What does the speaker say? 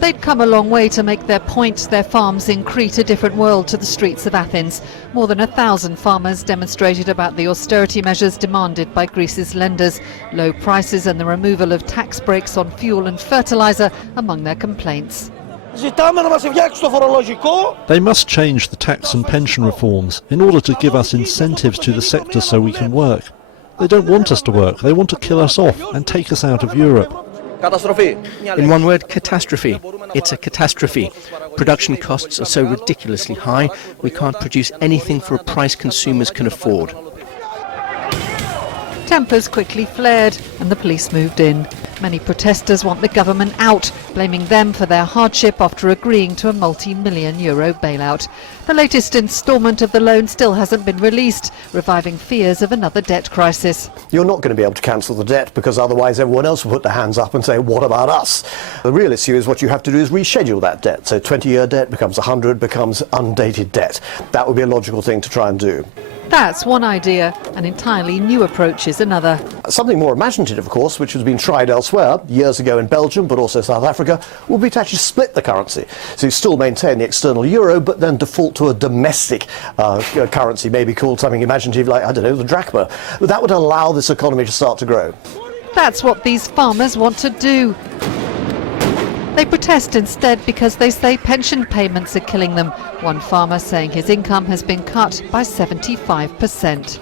They'd come a long way to make their point, their farms in Crete a different world to the streets of Athens. More than 1,000 farmers demonstrated about the austerity measures demanded by Greece's lenders. Low prices and the removal of tax breaks on fuel and fertiliser among their complaints. They must change the tax and pension reforms in order to give us incentives to the sector so we can work. They don't want us to work, they want to kill us off and take us out of Europe. In one word, catastrophe. It's a catastrophe. Production costs are so ridiculously high, we can't produce anything for a price consumers can afford. Tempers quickly flared and the police moved in. Many protesters want the government out, blaming them for their hardship after agreeing to a multi-million euro bailout. The latest instalment of the loan still hasn't been released, reviving fears of another debt crisis. You're not going to be able to cancel the debt because otherwise everyone else will put their hands up and say, what about us? The real issue is what you have to do is reschedule that debt. So 20-year debt becomes 100, becomes undated debt. That would be a logical thing to try and do. That's one idea. An entirely new approach is another. Something more imaginative, of course, which has been tried elsewhere, years ago in Belgium, but also South Africa, would be to actually split the currency. So you still maintain the external euro, but then default to a domestic currency, maybe called something imaginative like, I don't know, the drachma. But that would allow this economy to start to grow. That's what these farmers want to do. They protest instead because they say pension payments are killing them. One farmer saying his income has been cut by 75%.